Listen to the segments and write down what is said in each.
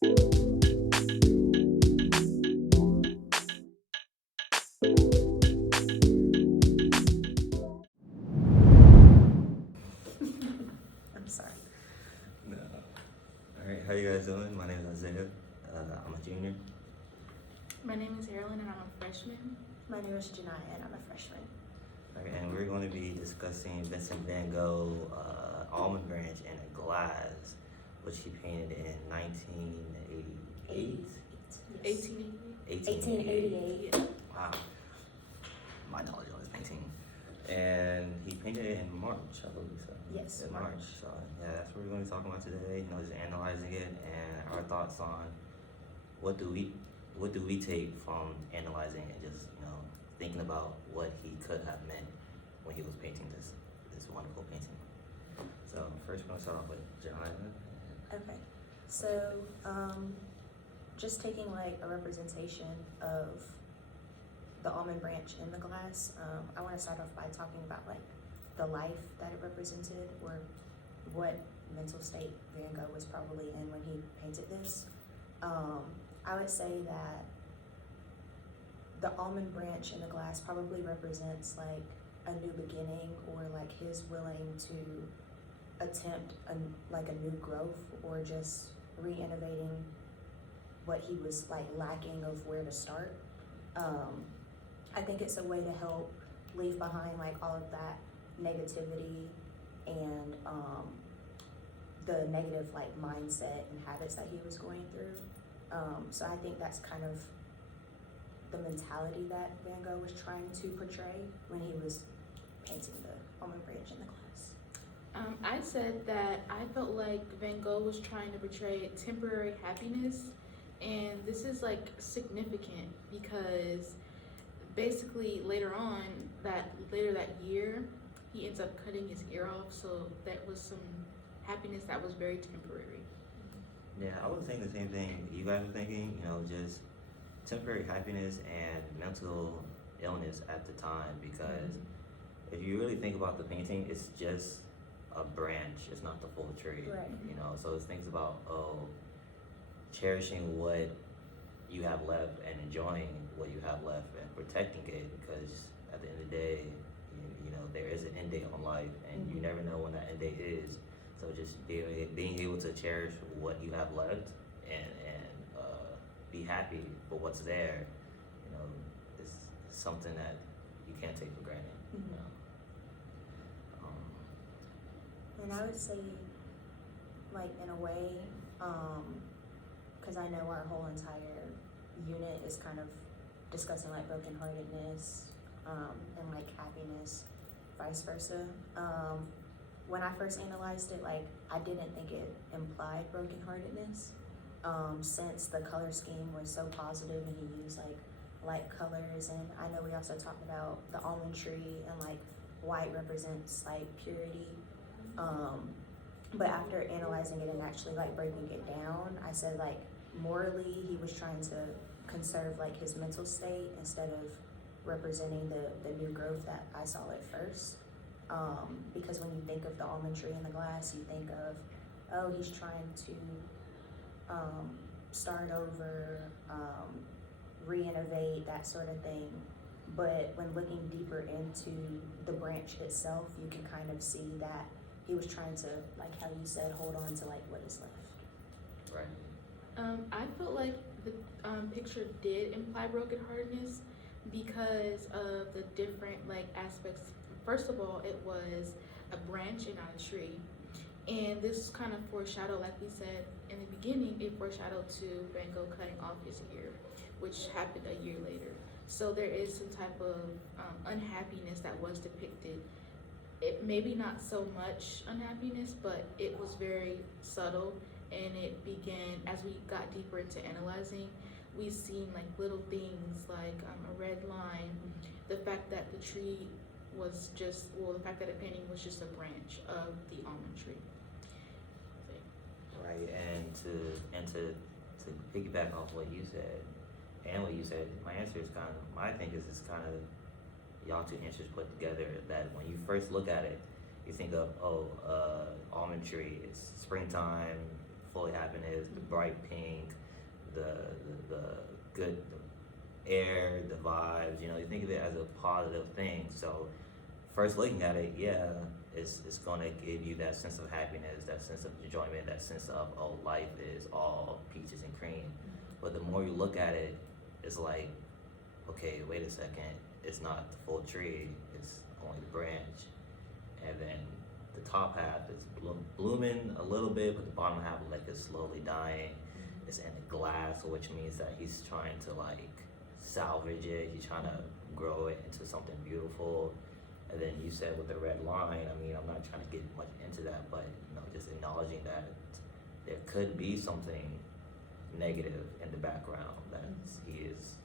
I'm sorry. No. Alright, how you guys doing? My name is Isaiah. I'm a junior. My name is Aralynn and I'm a freshman. My name is Janaya and I'm a freshman. Alright, and we're going to be discussing Vincent Van Gogh, Almond branch in a glass, which he painted in 1988. 1888. Wow. My knowledge on this painting. And he painted it in March, I believe so. Yes, in March. So yeah, that's what we're going to be talking about today. Just analyzing it and our thoughts on what do we take from analyzing and just thinking about what he could have meant when he was painting this wonderful painting. So first we're going to start off with John. Okay. So just taking like a representation of the almond branch in the glass, I want to start off by talking about like the life that it represented, or what mental state Van Gogh was probably in when he painted this. I would say that the almond branch in the glass probably represents like a new beginning, or like his willing to attempt a new growth, or just re-innovating what he was like lacking of where to start. I think it's a way to help leave behind like all of that negativity and the negative like mindset and habits that he was going through. So I think that's kind of the mentality that Van Gogh was trying to portray when he was painting the almond branch in the glass. I said that I felt like Van Gogh was trying to portray temporary happiness, and this is like significant because basically later that year he ends up cutting his ear off, so that was some happiness that was very temporary. Yeah, I was thinking the same thing you guys were thinking, just temporary happiness and mental illness at the time, because if you really think about the painting, it's just a branch, it's not the full tree. Right. So it's things about cherishing what you have left and enjoying what you have left and protecting it, because at the end of the day, there is an end date on life, and you never know when that end date is. So just being able to cherish what you have left and be happy for what's there, is something that you can't take for granted. And I would say, like in a way, because I know our whole entire unit is kind of discussing like brokenheartedness and like happiness, vice versa. When I first analyzed it, like I didn't think it implied brokenheartedness, since the color scheme was so positive and he used like light colors. And I know we also talked about the almond tree and like white represents like purity. But after analyzing it and actually like breaking it down, I said like morally he was trying to conserve like his mental state instead of representing the new growth that I saw at first. Because when you think of the almond tree in the glass, you think of, oh, he's trying to start over, re-innovate, that sort of thing. But when looking deeper into the branch itself, you can kind of see that he was trying to, like how you said, hold on to like what is left. Right. I felt like the picture did imply brokenheartedness because of the different like aspects. First of all, it was a branch and not a tree. And this kind of foreshadowed, like we said in the beginning, it foreshadowed to Van Gogh cutting off his ear, which happened a year later. So there is some type of unhappiness that was depicted. It maybe not so much unhappiness, but it was very subtle, and it began as we got deeper into analyzing. We seen like little things like a red line, the fact that the tree was just, the fact that the painting was just a branch of the almond tree. Right, and to piggyback off what you said, my answer is my thing is kind of y'all two answers put together, that when you first look at it, you think of, almond tree, it's springtime, fully happiness, the bright pink, the good the air, the vibes. You know, you think of it as a positive thing. So first looking at it, yeah, it's gonna give you that sense of happiness, that sense of enjoyment, that sense of, oh, life is all peaches and cream. But the more you look at it, it's like, okay, wait a second, it's not the full tree, it's only the branch. And then the top half is blooming a little bit, but the bottom half like is slowly dying. It's in a glass, which means that he's trying to like salvage it, he's trying to grow it into something beautiful. And then you said with the red line, I mean, I'm not trying to get much into that, but you know, just acknowledging that there could be something negative in the background that he's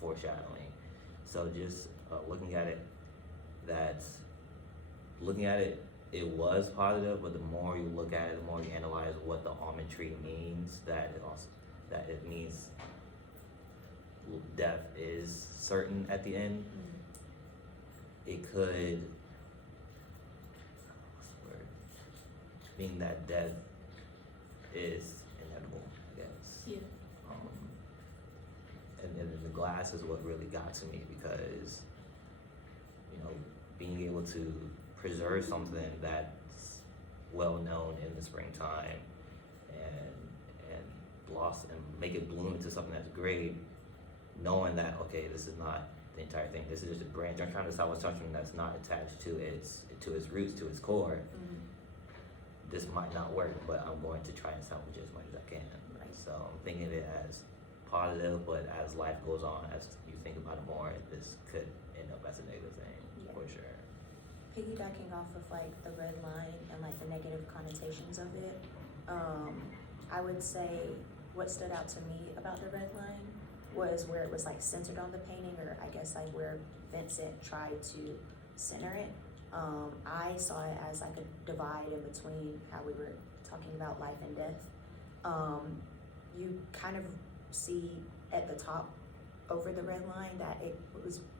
foreshadowing. So just looking at it, it was positive, but the more you look at it, the more you analyze what the almond tree means, that it means death is certain at the end. It could, what's the word? Mean that death is inevitable, I guess. Yeah. And then the glass is what really got to me, because, you know, being able to preserve something that's well known in the springtime and blossom and make it bloom into something that's great, knowing that, okay, this is not the entire thing, this is just a branch. I'm trying to salvage something that's not attached to its roots, to its core. This might not work, but I'm going to try and salvage it as much as I can. Right. So I'm thinking of it as positive, but as life goes on, as you think about it more, this could end up as a negative thing. Yeah. For sure. Piggybacking off of like the red line and like the negative connotations of it, I would say what stood out to me about the red line was where it was like centered on the painting, or I guess like where Vincent tried to center it. I saw it as like a divide in between how we were talking about life and death. You kind of see at the top over the red line that it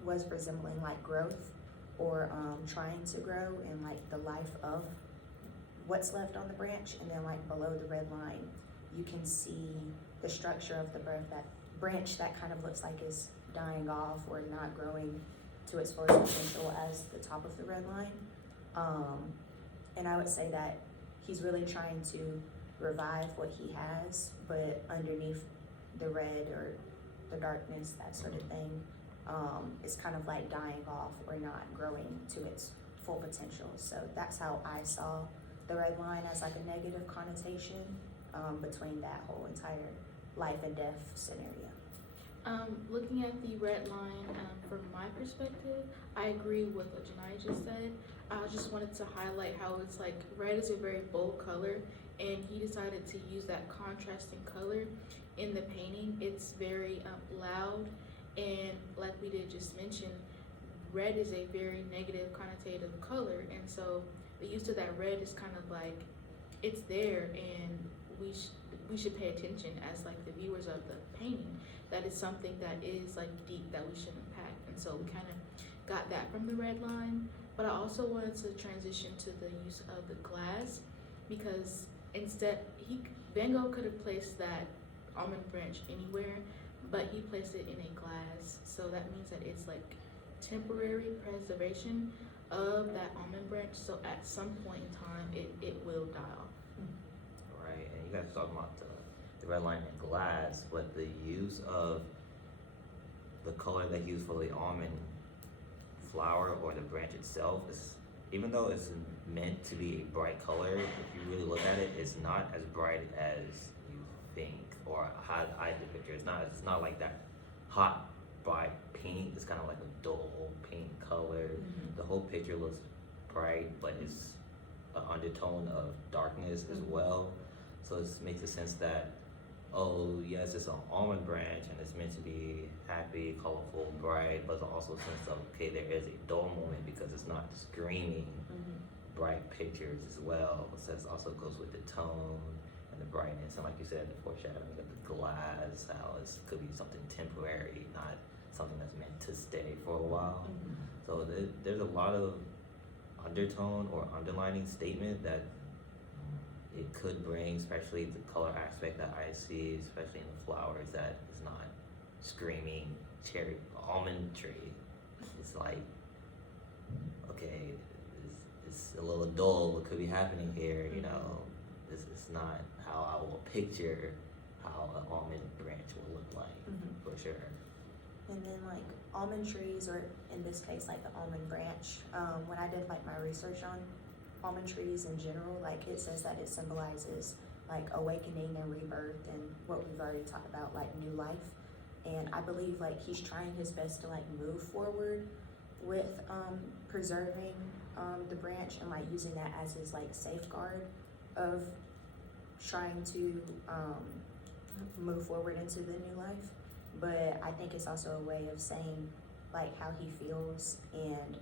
was resembling like growth, or trying to grow, and like the life of what's left on the branch. And then like below the red line, you can see the structure of the branch that kind of looks like it's dying off or not growing to its fullest potential as the top of the red line. And I would say that he's really trying to revive what he has, but underneath the red or the darkness, that sort of thing, it's kind of like dying off or not growing to its full potential. So that's how I saw the red line, as like a negative connotation between that whole entire life and death scenario. Looking at the red line, from my perspective, I agree with what Janai just said. I just wanted to highlight how it's like red is a very bold color, and he decided to use that contrasting color in the painting. It's very loud, and like we did just mention, red is a very negative connotative color, and so the use of that red is kind of like, it's there, and we should pay attention as like the viewers of the painting, that is something that is like deep, that we should unpack. And so we kind of got that from the red line. But I also wanted to transition to the use of the glass, because instead Van Gogh could have placed that almond branch anywhere, but he placed it in a glass. So that means that it's like temporary preservation of that almond branch. So at some point in time, it will die off. Right, and you guys are talking about the red line and glass, but the use of the color they use for the almond flower or the branch itself is, even though it's meant to be a bright color, if you really look at it, it's not as bright as you think, or how I picture. It's not like that hot, bright pink. It's kind of like a dull pink color. The whole picture looks bright, but it's an undertone of darkness as well. So it makes a sense that, oh yes, it's an almond branch and it's meant to be happy, colorful, bright, but there's also a sense of, okay, there is a dull moment because it's not screaming bright pictures as well. So it also goes with the tone and the brightness, and like you said, the foreshadowing of the glass, how it could be something temporary, not something that's meant to stay for a while. So there's a lot of undertone or underlining statement that it could bring, especially the color aspect that I see, especially in the flowers, that is not screaming cherry almond tree. It's like, okay, it's a little dull. What could be happening here? You know, it's not how I will picture how an almond branch will look like, for sure. And then like almond trees, or in this case like the almond branch, when I did like my research on almond trees in general, like it says that it symbolizes like awakening and rebirth and what we've already talked about, like new life. And I believe like he's trying his best to like move forward with preserving the branch and like using that as his like safeguard of trying to move forward into the new life. But I think it's also a way of saying like how he feels, and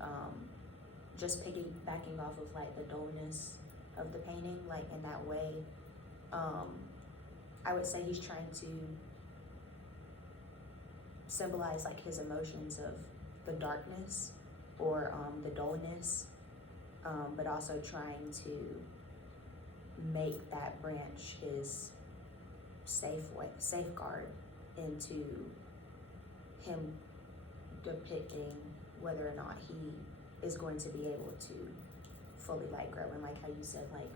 just piggybacking off of like the dullness of the painting, like in that way. I would say he's trying to symbolize like his emotions of the darkness or the dullness, but also trying to make that branch his safeguard into him depicting whether or not he is going to be able to fully like grow. And like how you said, like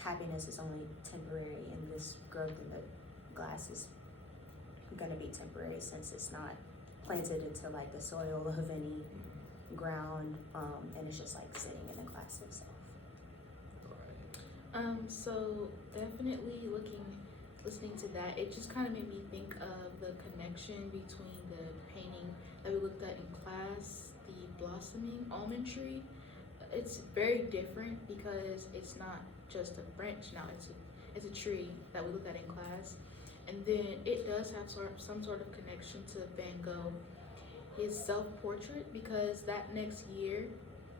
happiness is only temporary, and this growth in the glass is gonna be temporary since it's not planted into like the soil of any ground, and it's just like sitting in the glass itself. So definitely listening to that, it just kind of made me think of the connection between the painting that we looked at in class, the blossoming almond tree. It's very different because it's not just a branch now, it's a tree that we looked at in class. And then it does have some sort of connection to Van Gogh, his self-portrait, because that next year,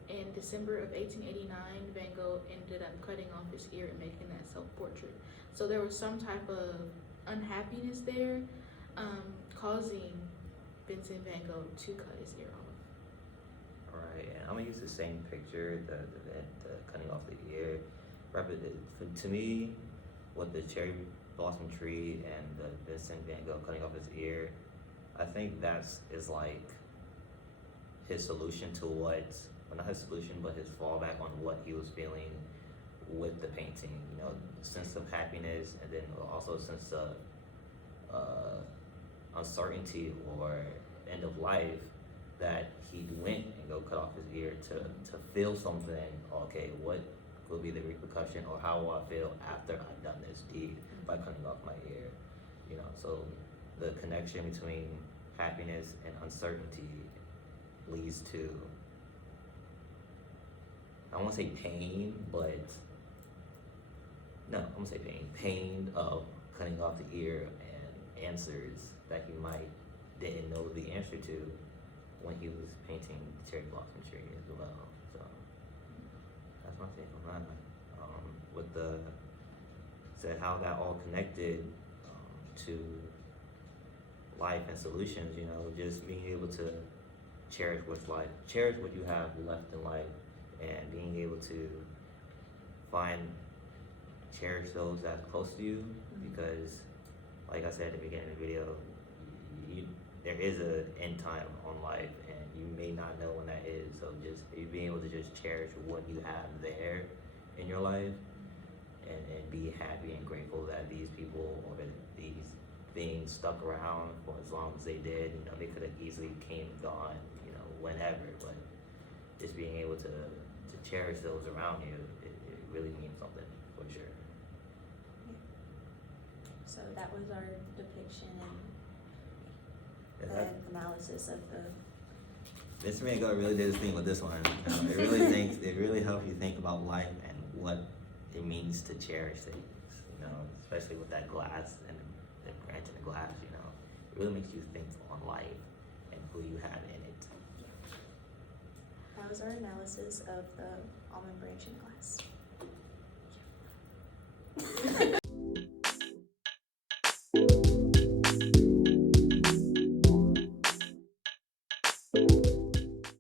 in December of 1889, Van Gogh ended up cutting off his ear and making that self-portrait. So there was some type of unhappiness there, causing Vincent Van Gogh to cut his ear off. Alright, and I'm gonna use the same picture, the cutting off the ear. To me, with the cherry blossom tree and the Vincent Van Gogh cutting off his ear, I think is like his solution to well, not his solution, but his fallback on what he was feeling with the painting. You know, sense of happiness, and then also a sense of uncertainty or end of life, that he went and go cut off his ear to feel something. Okay, what will be the repercussion, or how will I feel after I've done this deed by cutting off my ear? You know, so the connection between happiness and uncertainty leads to, I don't want to say pain, but no, I'm gonna say pain of cutting off the ear and answers that he didn't know the answer to when he was painting the cherry blossom tree as well. So that's my take on that. With how that all connected to life and solutions, you know, just being able to cherish what you have left in life, and being able to cherish those that's close to you, because like I said at the beginning of the video, there is an end time on life, and you may not know when that is. So just being able to just cherish what you have there in your life, and be happy and grateful that these people or that these things stuck around for as long as they did. You know, they could have easily came and gone, you know, whenever, but just being able to cherish those around you, it really means something, for sure. So that was our depiction and analysis of the. This Van Gogh really did his thing with this one. It really helps you think about life and what it means to cherish things. You know, especially with that glass and the branch in the glass. You know, it really makes you think on life and who you have in it. That was our analysis of the almond branch in glass.